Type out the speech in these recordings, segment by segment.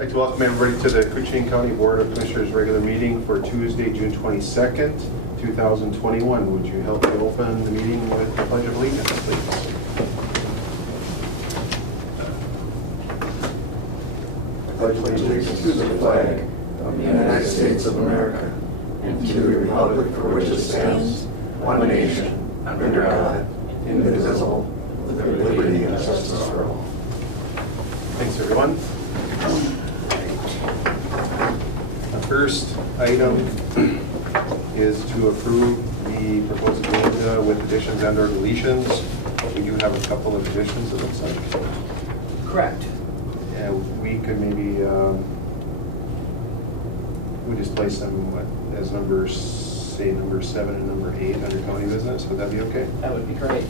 I'd like to welcome everybody to the Koochiching County Board of Commissioners regular meeting for Tuesday, June 22nd, 2021. Would you help me open the meeting with the Pledge of Allegiance, please? I pledge allegiance to the flag of the United States of America and to the republic for which it stands, one nation, under God, indivisible, with liberty and justice for all. Thanks, everyone. The first item is to approve the proposed agenda with additions and/or deletions. We do have a couple of additions, it looks like. Correct. Yeah, we could maybe, we just place them as numbers, say number 7 and number 8 under county business. Would that be okay? That would be great.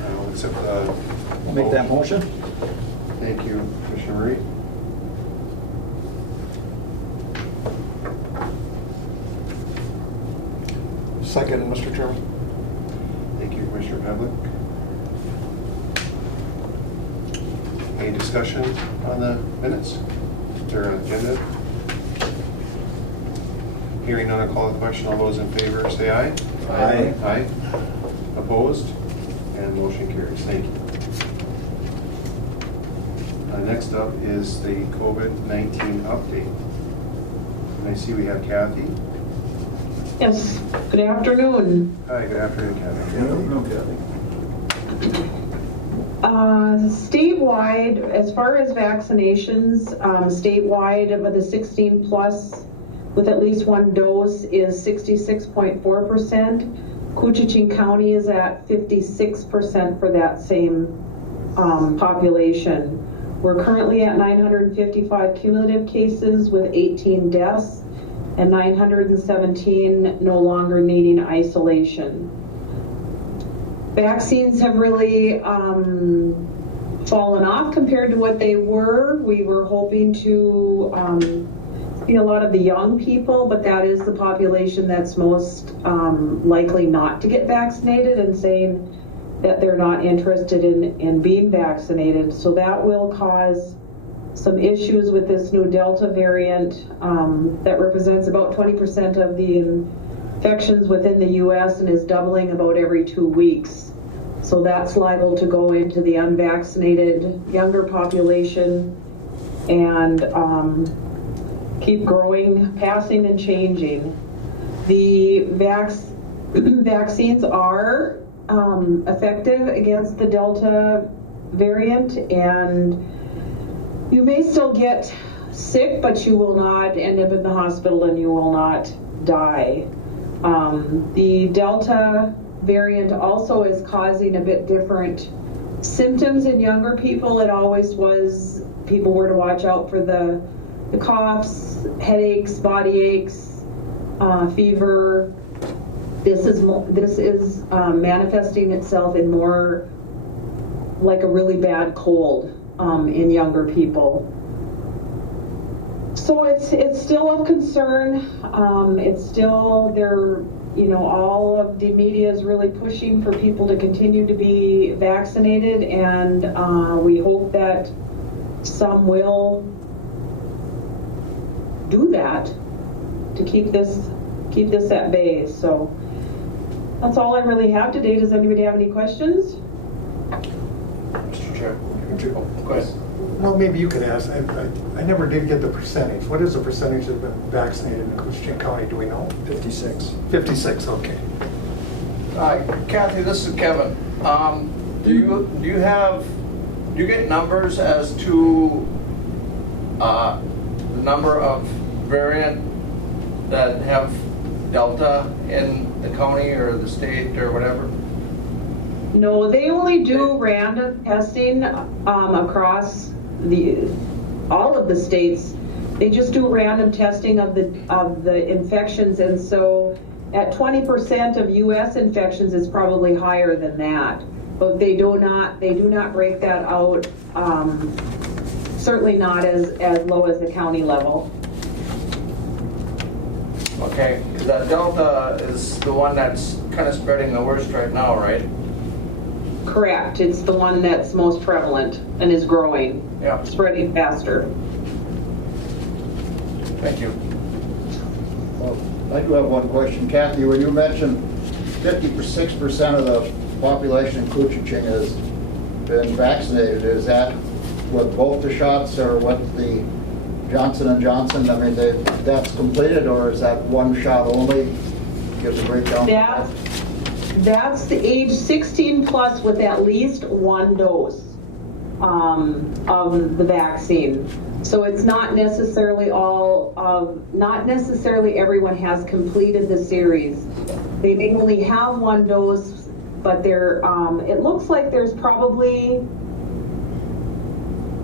I'll accept Make that motion. Thank you, Commissioner Murray. Second, Mr. Chairman. Thank you, Commissioner Pavlik. Any discussion on the minutes or agenda? Hearing none, I'll call the question. All those in favor say aye. Aye. Aye. Opposed? And motion carries. Thank you. Next up is the COVID-19 update. And I see we have Kathy. Yes, good afternoon. Hi, good afternoon, Kathy. Statewide, as far as vaccinations, statewide of the 16 plus with at least one dose is 66.4%. Koochiching County is at 56% for that same population. We're currently at 955 cumulative cases with 18 deaths and 917 no longer needing isolation. Vaccines have really fallen off compared to what they were. We were hoping to see a lot of the young people, but that is the population that's most likely not to get vaccinated and saying that they're not interested in being vaccinated. So that will cause some issues with this new Delta variant that represents about 20% of the infections within the U.S. and is doubling about every 2 weeks. So that's liable to go into the unvaccinated younger population and keep growing, passing, and changing. The vaccines are effective against the Delta variant, and you may still get sick, but you will not end up in the hospital and you will not die. The Delta variant also is causing a bit different symptoms in younger people. It always was, people were to watch out for the coughs, headaches, body aches, fever. This is manifesting itself in more like a really bad cold in younger people. So it's still of concern. It's still there. All of the media is really pushing for people to continue to be vaccinated, and we hope that some will do that to keep this at bay. So that's all I really have today. Does anybody have any questions? Mr. Chair. Go ahead. Well, maybe you could ask. I never did get the percentage. What is the percentage that have been vaccinated in Koochiching County? Do we know? 56. 56, okay. Kathy, this is Kevin. Do you get numbers as to the number of variant that have Delta in the county or the state or whatever? No, they only do random testing across all of the states. They just do random testing of the infections, and so at 20% of U.S. infections, it's probably higher than that. But they do not break that out. Certainly not as low as the county level. Okay, that Delta is the one that's kind of spreading the worst right now, right? Correct. It's the one that's most prevalent and is growing, Yeah. spreading faster. Thank you. Well, I do have one question. Kathy, when you mentioned 56% of the population in Koochiching has been vaccinated, is that with both the shots or with the Johnson & Johnson? I mean, that's completed, or is that one shot only? Gives a breakdown. That's the age 16 plus with at least one dose of the vaccine. So it's not necessarily not necessarily everyone has completed the series. They may only have one dose, but it looks like there's probably,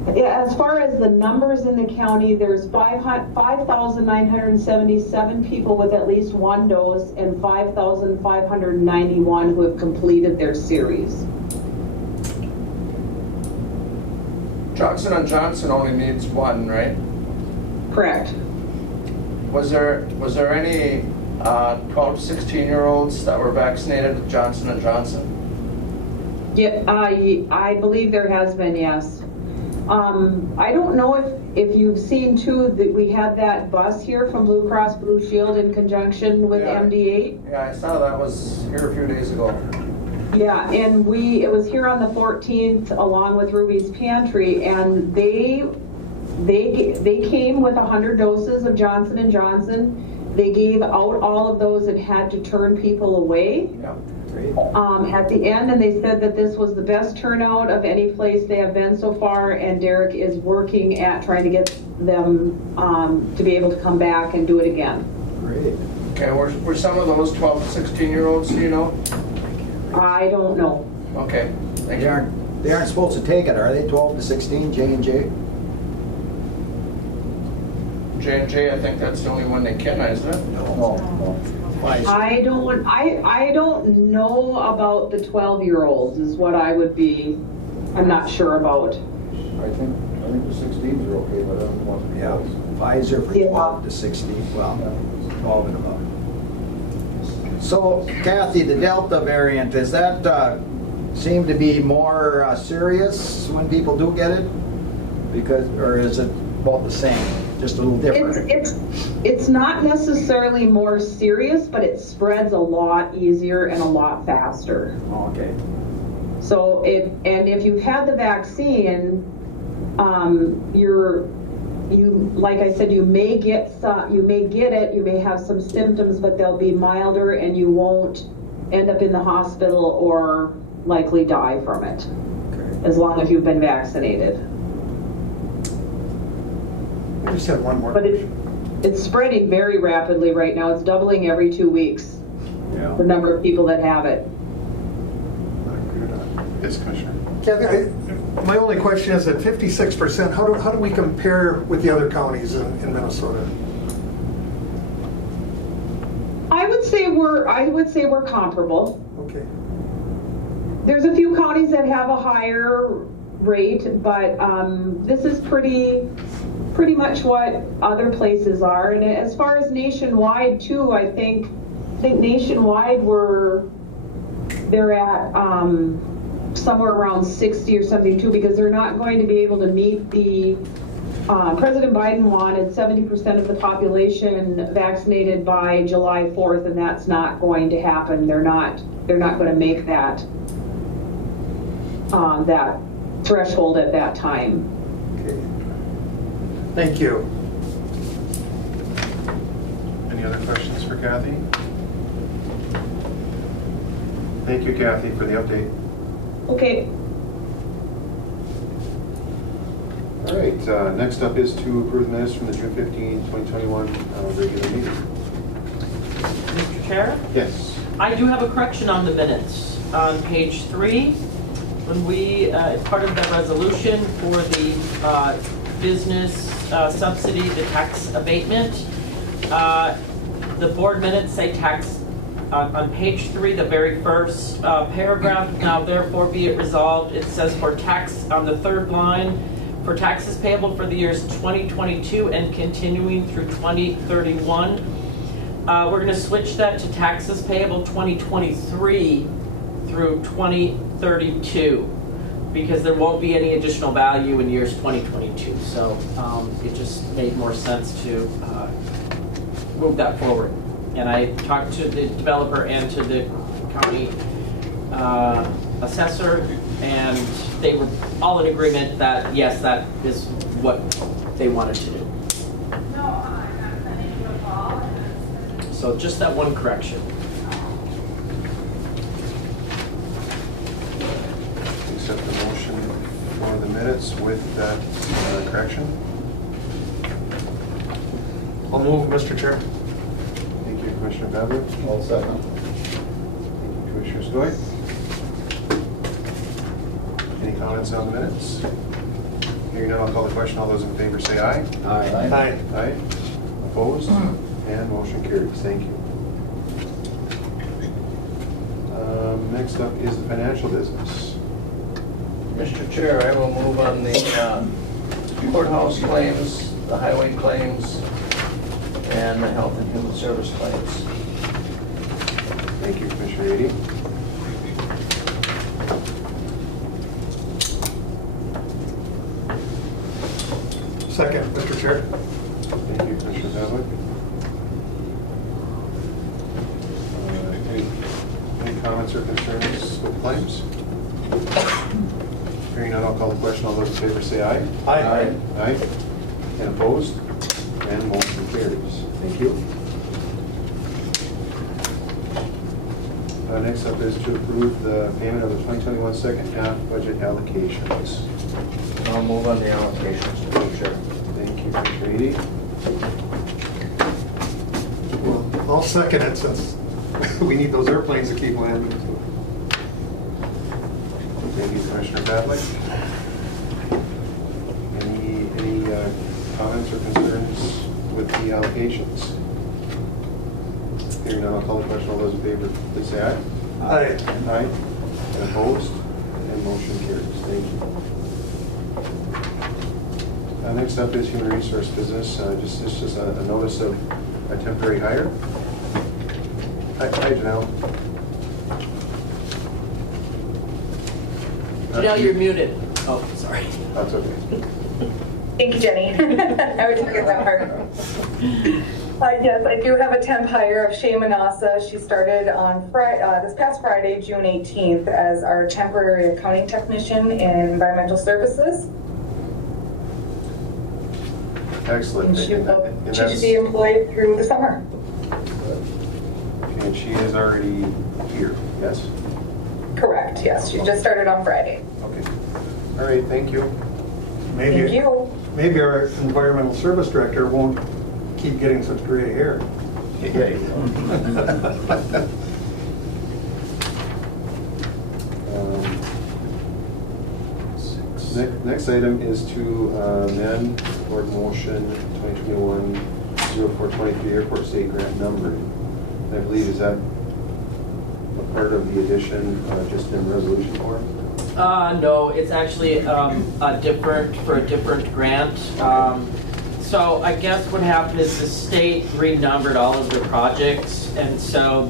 as far as the numbers in the county, there's 5,977 people with at least one dose and 5,591 who have completed their series. Johnson & Johnson only needs one, right? Correct. Was there any 12 to 16-year-olds that were vaccinated with Johnson & Johnson? Yeah, I believe there has been, yes. I don't know if you've seen too that we had that bus here from Blue Cross Blue Shield in conjunction with Yeah. MD8. Yeah, I saw that was here a few days ago. Yeah, and it was here on the 14th along with Ruby's Pantry, and they came with 100 doses of Johnson & Johnson. They gave out all of those and had to turn people away. Yeah. At the end, and they said that this was the best turnout of any place they have been so far, and Derek is working at trying to get them to be able to come back and do it again. Great. Okay, were some of those 12 to 16-year-olds, do you know? I don't know. Okay, thank They you. they aren't supposed to take it, are they? 12 to 16, J&J? J&J, I think that's the only one they can, isn't it? No. Pfizer. I don't know about the 12-year-olds is what I would be. I'm not sure about. I think the 16s are okay, but I don't know what. Yeah, Pfizer for Yeah. 12 to 16, well, 12 and above. So Kathy, the Delta variant, does that seem to be more serious when people do get it? Or is it about the same, just a little different? It's not necessarily more serious, but it spreads a lot easier and a lot faster. Okay. So if you've had the vaccine, like I said, you may get it, you may have some symptoms, but they'll be milder and you won't end up in the hospital or likely die from it, Okay. as long as you've been vaccinated. I just had one more But question. it's spreading very rapidly right now. It's doubling every 2 weeks, Yeah. the number of people that have it. Yes, Commissioner. Kathy, my only question is at 56%, how do we compare with the other counties in Minnesota? I would say we're comparable. Okay. There's a few counties that have a higher rate, but this is pretty much what other places are. And as far as nationwide too, I think nationwide they're at somewhere around 60 or something too, because they're not going to be able to meet the President Biden wanted 70% of the population vaccinated by July 4th, and that's not going to happen. They're not going to make that that threshold at that time. Okay. Thank you. Any other questions for Kathy? Thank you, Kathy, for the update. Okay. All right, next up is to approve the minutes from the June 15, 2021 regular meeting. Mr. Chair, Yes. I do have a correction on the minutes. On page 3, when we, as part of the resolution for the business subsidy, the tax abatement, the board minutes say tax, on page 3, the very first paragraph, now therefore be it resolved, it says for tax, on the third line, for taxes payable for the years 2022 and continuing through 2031. We're gonna switch that to taxes payable 2023 through 2032, because there won't be any additional value in years 2022. So it just made more sense to move that forward. And I talked to the developer and to the county assessor, and they were all in agreement that, yes, that is what they wanted to do. So just that one correction. Accept the motion for the minutes with that correction. I'll move, Mr. Chair. Thank you, Commissioner Pavlik. All second. Thank you, Commissioner Stoy. Any comments on the minutes? Hearing none, I'll call the question. All those in favor say aye. Aye. Aye. Opposed? And motion carries. Thank you. Next up is the financial business. Mr. Chair, I will move on the courthouse claims, the highway claims, and the health and human service claims. Thank you, Commissioner Ady. Second, Mr. Chair. Thank you, Commissioner Pavlik. Any comments or concerns with claims? Hearing none, I'll call the question. All those in favor say aye. Aye. Aye. And opposed? And motion carries. Thank you. Next up is to approve the payment of the 2021 second half budget allocations. I'll move on the allocations, Mr. Chair. Thank you, Commissioner Ady. Well, I'll second it since we need those airplanes to keep landing. Thank you, Commissioner Pavlik. Any comments or concerns with the allocations? Hearing none, I'll call the question. All those in favor, please say aye. Aye. Aye. And opposed? And motion carries. Thank you. Next up is human resource business. It's just a notice of a temporary hire. Hi, Janelle. Janelle, you're muted. Oh, sorry. That's okay. Thank you, Jenny. I was looking at that part. Yes, I do have a temp hire of Shay Manassa. She started on this past Friday, June 18th, as our temporary accounting technician in environmental services. Excellent. And she will And should be employed through the summer. And she is already here, yes? Correct, yes. She just started on Friday. Okay. All right, thank you. Thank you. Maybe our environmental service director won't keep getting such gray hair. Next item is to amend board motion 2021-0423 airport state grant numbering. I believe, is that a part of the addition just in resolution form? No, it's actually for a different grant. So I guess what happened is the state renumbered all of their projects, and so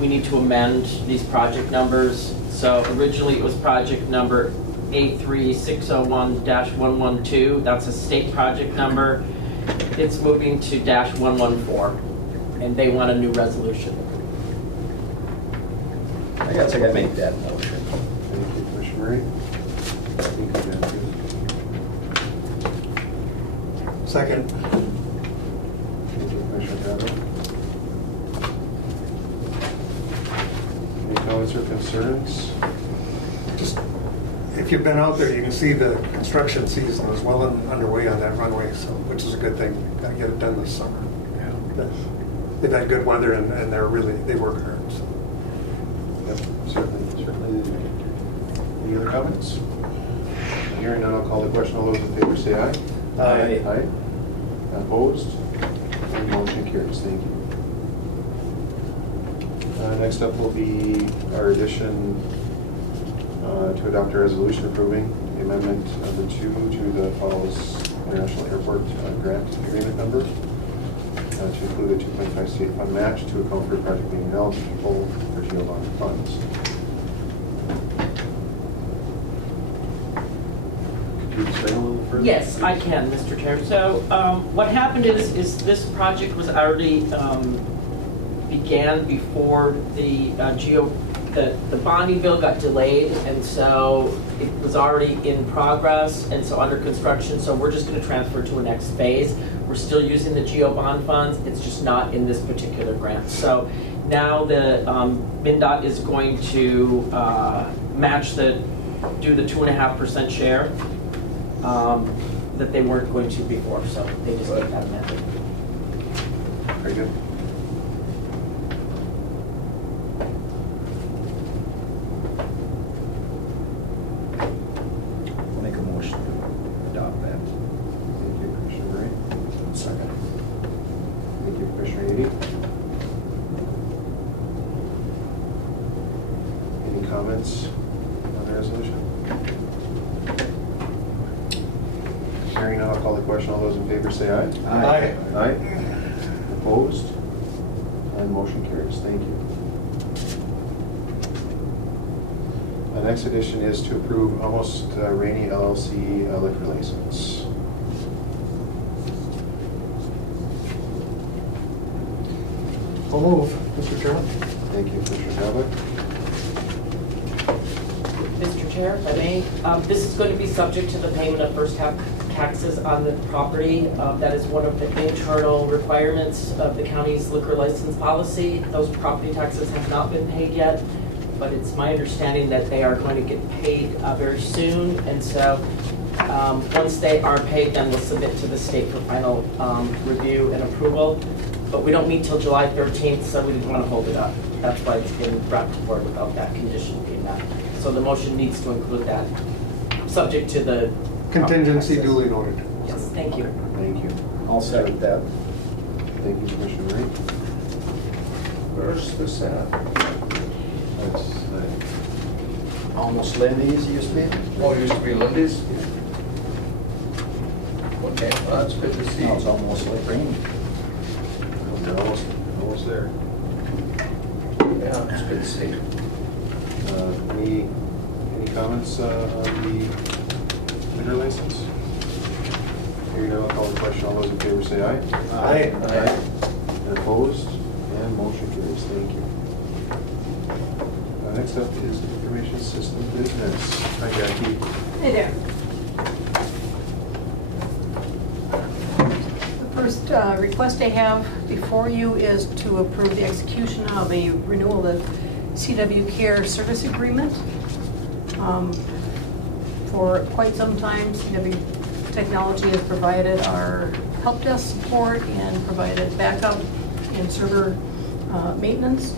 we need to amend these project numbers. So originally it was project number A3601-112. That's a state project number. It's moving to -114, and they want a new resolution. I guess I gotta make that motion. Thank you, Commissioner Murray. You can do that, too. Second. Thank you, Commissioner Pavlik. Any comments or concerns? Just, if you've been out there, you can see the construction season is well underway on that runway, so, which is a good thing. Gotta get it done this summer. Yeah. They've had good weather and they work hard, so. Yep, certainly. Any other comments? Hearing none, I'll call the question. All those in favor say aye. Aye. Aye. Opposed? And motion carries. Thank you. Next up will be our addition to adopt a resolution approving the amendment number 2 to the Falls International Airport grant agreement number. to include a 2.5 state fund match to account for the project being eligible for GO bond funds. Could you explain a little further? Yes, I can, Mr. Chair. So what happened is this project was already began before the the bonding bill got delayed, and so it was already in progress, and so under construction. So we're just going to transfer to a next phase. We're still using the GO bond funds. It's just not in this particular grant. So now the MnDOT is going to match do the 2.5% share that they weren't going to before. So they just get that method. Very good. Make a motion to adopt that. Thank you, Commissioner Murray. Second. Thank you, Commissioner Edy. Any comments on the resolution? Hearing none, I'll call the question. All those in favor say aye. Aye. Aye. Opposed? And motion carries. Thank you. The next addition is to approve Almost Rainy LLC liquor license. I'll move, Mr. Chairman. Thank you, Commissioner Talbot. Mr. Chair, if I may, this is going to be subject to the payment of first taxes on the property. That is one of the internal requirements of the county's liquor license policy. Those property taxes have not been paid yet, but it's my understanding that they are going to get paid very soon. And so once they are paid, then we'll submit to the state for final review and approval. But we don't meet till July 13th, so we didn't want to hold it up. That's why it's getting brought to board without that condition being met. So the motion needs to include that, subject to the Contingency duly noted. Yes, thank you. Thank you. I'll second that. Thank you, Commissioner Murray. Where's this at? That's Almost Lindy's used to be? Oh, it used to be Lindy's? Okay, well, that's good to see. Now it's almost like rain. we're almost there. Yeah, it's good to see. Any comments on the liquor license? Hearing none, I'll call the question. All those in favor say aye. Aye. Aye. And opposed? And motion carries. Thank you. Next up is information system business. Hi, Jackie. Hey there. The first request I have before you is to approve the execution of a renewal of CW Care Service Agreement. For quite some time, CW Technology has provided our help desk support and provided backup and server maintenance.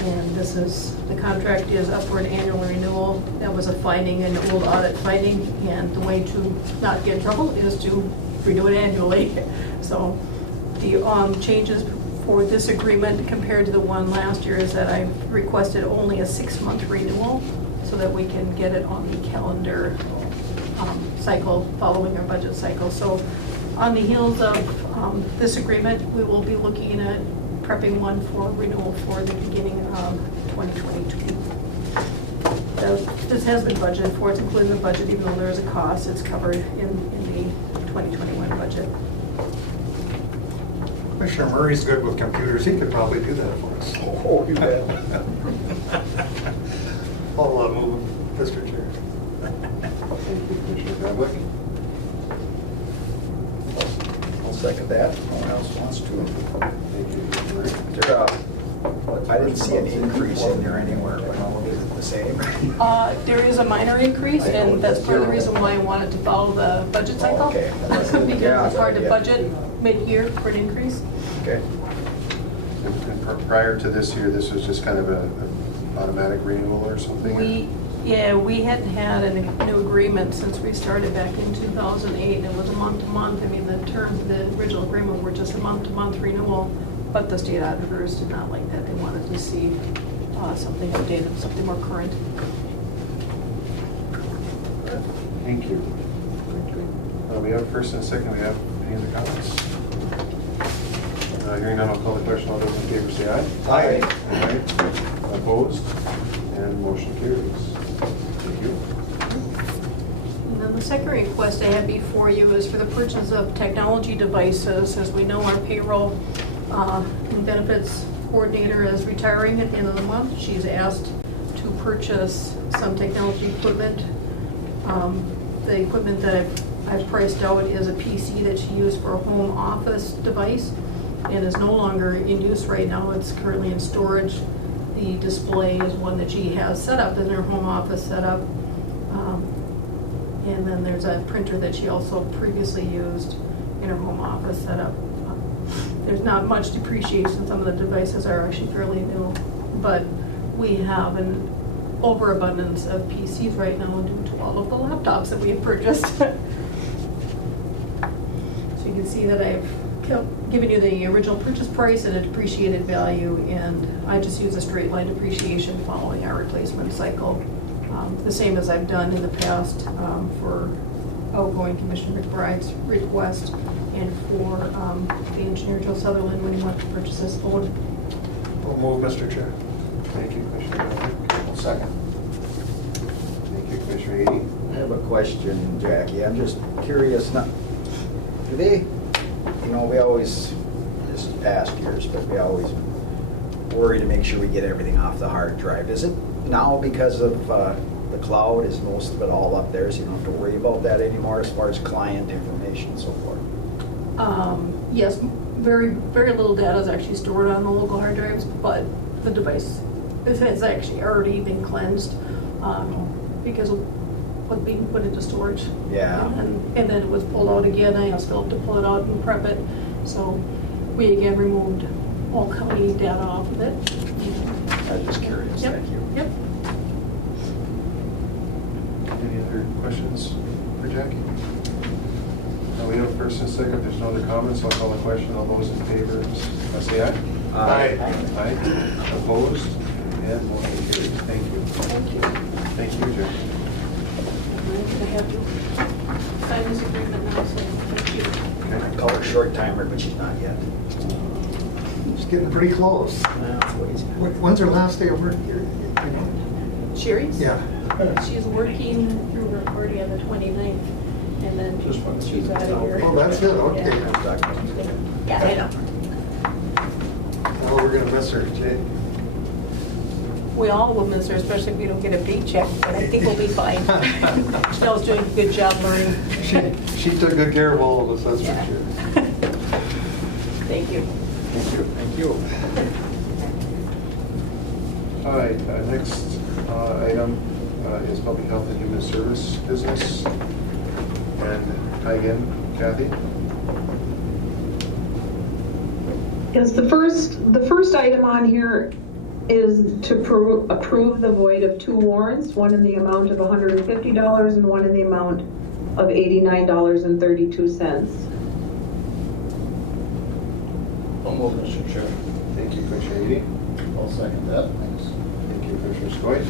And the contract is up for an annual renewal. That was a finding, an old audit finding, and the way to not get in trouble is to renew it annually. So the changes for this agreement compared to the one last year is that I requested only a 6-month renewal so that we can get it on the calendar cycle following our budget cycle. So on the heels of this agreement, we will be looking at prepping one for renewal for the beginning of 2022. This has been budgeted for. It's included in the budget, even though there is a cost. It's covered in the 2021 budget. Commissioner Murray's good with computers. He could probably do that for us. Oh, you bet. I'll move, Mr. Chair. Thank you, Commissioner Pavlik. I'll second that. No one else wants to. Thank you, Commissioner Murray. I didn't see an increase in there anywhere, but all of it the same. There is a minor increase, and that's part of the reason why I wanted to follow the budget cycle. Okay. Because it's hard to budget mid-year for an increase. Okay. And prior to this year, this was just kind of an automatic renewal or something? We hadn't had a new agreement since we started back in 2008. It was a month-to-month. I mean, the original agreement were just a month-to-month renewal, but the state auditors did not like that. They wanted to see something updated, something more current. Thank you. We have first and second. We have any other comments? Hearing none, I'll call the question. All those in favor say aye. Aye. Aye. Opposed? And motion carries. Thank you. And then the second request I have before you is for the purchase of technology devices. As we know, our payroll and benefits coordinator is retiring at the end of the month. She's asked to purchase some technology equipment. The equipment that I've priced out is a PC that she used for a home office device and is no longer in use right now. It's currently in storage. The display is one that she has set up in her home office setup. And then there's a printer that she also previously used in her home office setup. There's not much depreciation. Some of the devices are actually fairly new, but we have an overabundance of PCs right now due to all of the laptops that we have purchased. So you can see that I've given you the original purchase price and a depreciated value, and I just use a straight line depreciation following our replacement cycle. The same as I've done in the past for outgoing Commissioner McBride's request and for the engineer Joe Sutherland when he went to purchase this phone. We'll move, Mr. Chair. Thank you, Commissioner Miller. Second. Thank you, Commissioner Ady. I have a question, Jackie. I'm just curious, now, do they, you know, we always, this is past years, but we always worry to make sure we get everything off the hard drive. Is it now because of the cloud, is most of it all up there, so you don't have to worry about that anymore as far as client information and so forth? Yes, very, very little data is actually stored on the local hard drives, but the device has actually already been cleansed because of what being put into storage. Yeah. And then it was pulled out again. I still have to pull it out and prep it. So we again removed all county data off of it. I was just curious, Yep. thank you. Yep. Any other questions for Jackie? No, we have first and second. There's no other comments. I'll call the question. All those in favor, say aye. Aye. Aye. Opposed? And motion carries. Thank you. Thank you. Thank you, Jackie. I have to sign this agreement now, so thank you. Okay. I call her short timer, but she's not yet. It's getting pretty close. That's what he's got. When's her last day of work here? Sherry's? Yeah. She's working through recording on the 29th, and then she's out of here. Oh, that's it, okay. Yeah, I know. Oh, we're gonna miss her, Jay. We all will miss her, especially if we don't get a big check, but I think we'll be fine. Stell's doing a good job learning. She took good care of all of us, that's Yeah. for sure. Thank you. Thank you. Thank you. All right, next item is Public Health and Human Service business. And hi again, Kathy. Yes, the first item on here is to approve the void of two warrants, one in the amount of $150 and one in the amount of $89.32. I'll move, Mr. Chair. Thank you, Commissioner Edy. I'll second that, thanks. Thank you, Commissioner Skoye.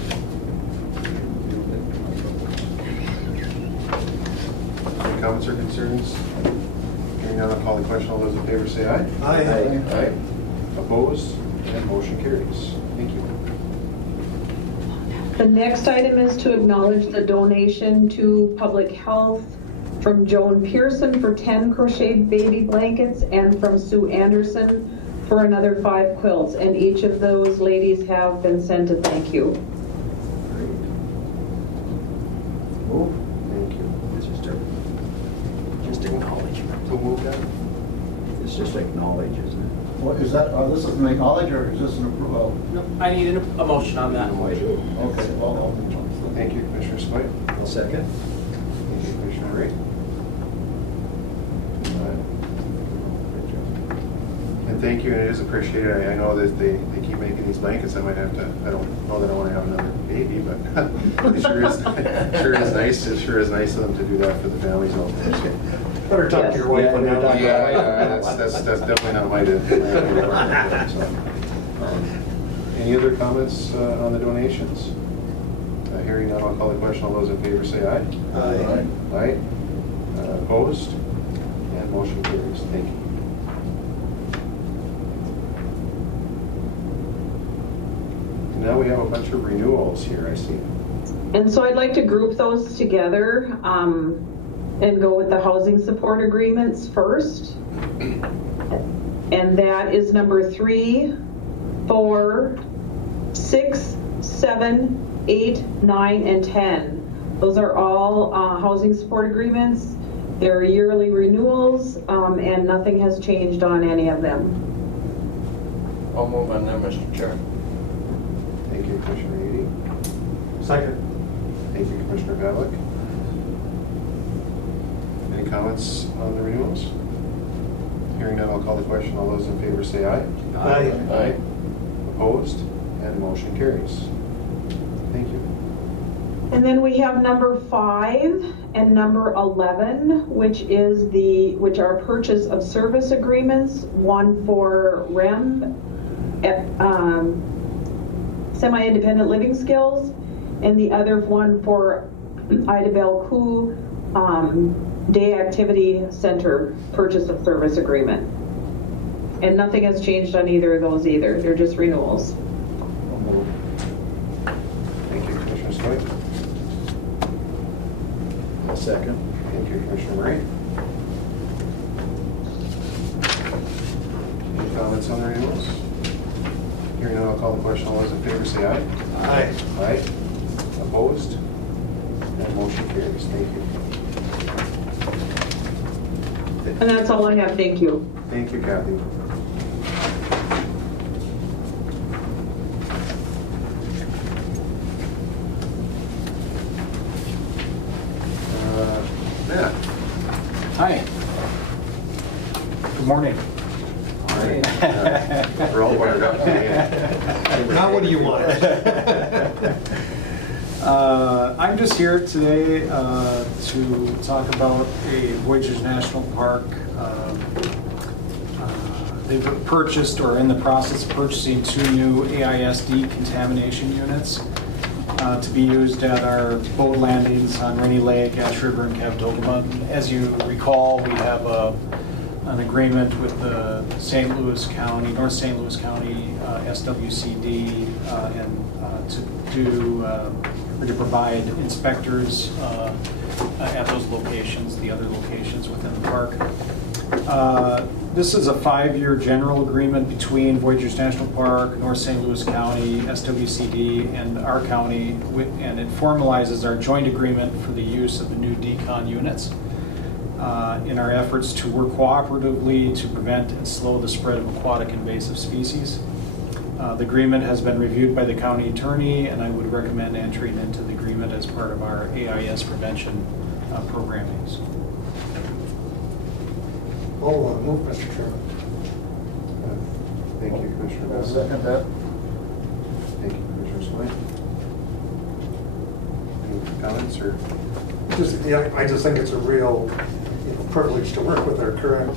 Any comments or concerns? Hearing none, I'll call the question. All those in favor say aye. Aye. Aye. Opposed? And motion carries. Thank you. The next item is to acknowledge the donation to Public Health from Joan Pearson for 10 crocheted baby blankets and from Sue Anderson for another 5 quilts. And each of those ladies have been sent a thank you. Move. Thank you. It's just acknowledgement. Who moved that? It's just acknowledge, isn't it? What is that, this is an acknowledge or is this an approval? I need a motion on that. Okay, well, Thank you, Commissioner Skoye. I'll second. Thank you, Commissioner Ray. And thank you, and it is appreciated. I know that they keep making these blankets. I might have to, I don't know that I want to have another baby, but it sure is nice. It sure is nice of them to do that for the families out there. So. Better talk to your wife when you're done. Yeah, that's definitely not my department. So, any other comments on the donations? Hearing none, I'll call the question. All those in favor say aye. Aye. Aye. Opposed? And motion carries. Thank you. now we have a bunch of renewals here, I see. And so I'd like to group those together and go with the housing support agreements first. And that is number 3, 4, 6, 7, 8, 9, and 10. Those are all housing support agreements. They're yearly renewals, and nothing has changed on any of them. I'll move on there, Mr. Chair. Thank you, Commissioner Edy. Second. Thank you, Commissioner Pavlik. Any comments on the renewals? Hearing none, I'll call the question. All those in favor say aye. Aye. Aye. Opposed? And motion carries. Thank you. And then we have number 5 and number 11, which are purchase of service agreements, one for REM, semi-independent living skills, and the other one for Idabel Koo Day Activity Center purchase of service agreement. And nothing has changed on either of those either. They're just renewals. Thank you, Commissioner Skoye. I'll second. Thank you, Commissioner Murray. Any comments on the renewals? Hearing none, I'll call the question. All those in favor say aye. Aye. Aye. Opposed? And motion carries. Thank you. And that's all I have. Thank you. Thank you, Kathy. Matt. Hi. Good morning. We're all wired up today. Now what do you want? I'm just here today to talk about a Voyageurs National Park. They've purchased or are in the process of purchasing 2 new AISD contamination units to be used at our boat landings on Rainy Lake, Ash River, and Cavtogama. As you recall, we have an agreement with the St. Louis County, North St. Louis County SWCD, and to provide inspectors at those locations, the other locations within the park. This is a 5-year general agreement between Voyageurs National Park, North St. Louis County, SWCD, and our county, and it formalizes our joint agreement for the use of the new decon units in our efforts to work cooperatively to prevent and slow the spread of aquatic invasive species. The agreement has been reviewed by the county attorney, and I would recommend entering into the agreement as part of our AIS prevention programmings. Oh, move, Mr. Chairman. Thank you, Commissioner I'll Best. second that. Thank you, Commissioner Swain. Any comments or? I just think it's a real privilege to work with our current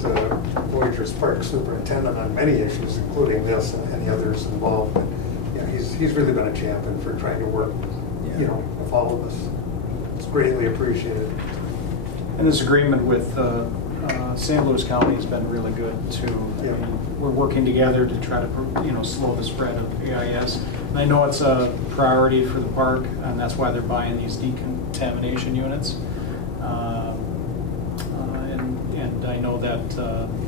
Voyageurs Park superintendent on many issues, including this and any others involved. And, he's really been a champion for trying to work, with all of us. It's greatly appreciated. And this agreement with St. Louis County has been really good too. Yeah. I mean, we're working together to try to slow the spread of AIS. And I know it's a priority for the park, and that's why they're buying these decontamination units. And I know that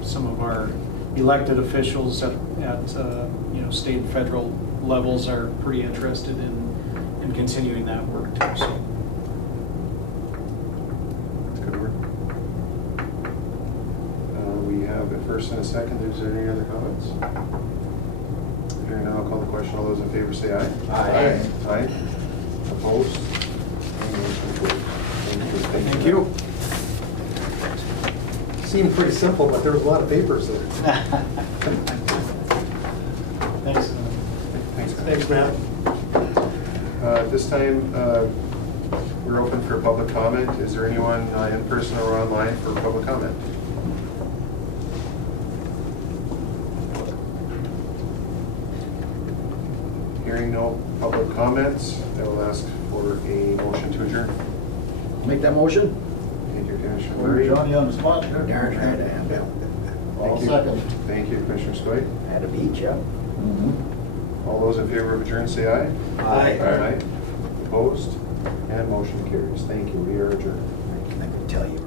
some of our elected officials at state and federal levels are pretty interested in continuing that work too. So. Have a first and a second. Is there any other comments? Hearing none, I'll call the question. All those in favor say aye. Aye. Aye. Opposed? And motion carries. Thank you. Seemed pretty simple, but there was a lot of papers there. Thanks. Thanks, Matt. At this time, we're open for public comment. Is there anyone in person or online for public comment? Hearing no public comments, I will ask for a motion to adjourn. Make that motion? Thank you, Commissioner We're Murray. Johnny on the spot here. Darn right I am. All Thank you. second. Thank you, Commissioner Skoye. Had a beat, yeah. Mhm. All those in favor of adjourn, say aye. Aye. Aye. Opposed? And motion carries. Thank you. We are adjourned. I could tell you